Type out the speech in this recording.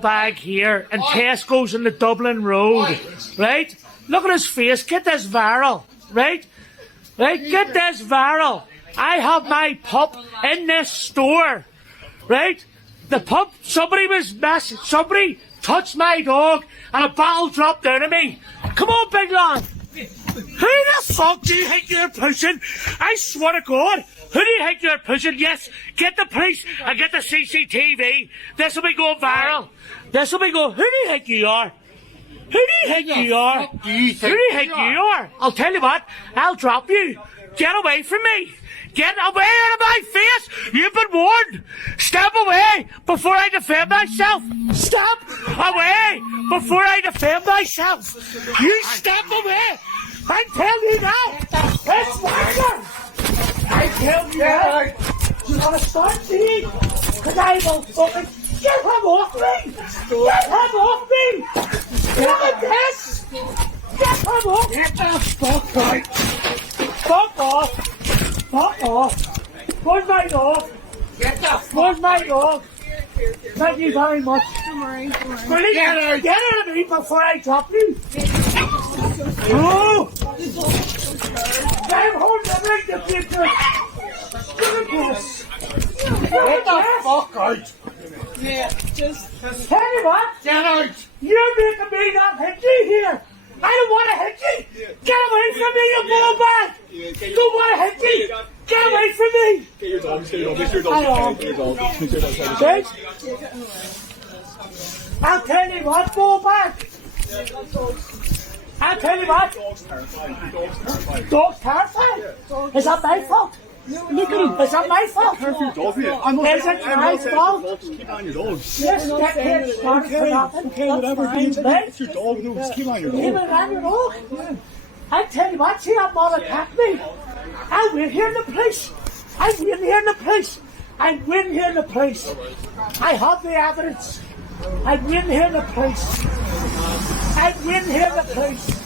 bag here in Tesco's in the Dublin Road, right? Look at his face. Get this viral, right? Right? Get this viral. I have my pup in this store, right? The pup, somebody touched my dog and a bottle dropped down on me. Come on, big lad. Who the fuck do you think you're pushing? I swear to God. Who do you think you're pushing? Yes, get the police and get the CCTV. This will be going viral. This will be going. Who do you think you are? Who do you think you are? Who do you think you are? I'll tell you what. I'll drop you. Get away from me. Get away out of my face. You've been warned. Step away before I defend myself. Step away before I defend myself. You step away. I tell you now. It's murder. I tell you now. You want to start me? Because I will fucking get him off me. Get him off me. Look at this. Get him off. Get the fuck out. Fuck off. Fuck off. Where's my dog? Where's my dog? Thank you very much. Don't worry. Get out of me before I drop you. Oh! I'm holding the ring to people. Look at this. Get the fuck out. Yeah, just... Tell you what. Get out. You're making me not hit you here. I don't want to hit you. Get away from me, you ball bag. Don't want to hit you. Get away from me. Get your dog. Get your dog. Get your dog. Right? I'll tell you what, ball bag. I'll tell you what. Dog's terrified. Dog's terrified? Is that my fault? Look at him. Is that my fault? Is it my fault? Just keep on your dog. Yes, get him started for nothing. Okay, whatever it is. It's your dog. No, just keep on your Keep it dog. on your dog. I tell you what, see that man attacked me. I win here in the police. I win here in the police. I win here in the police. I have the evidence. I win here in the police. I win here in the police.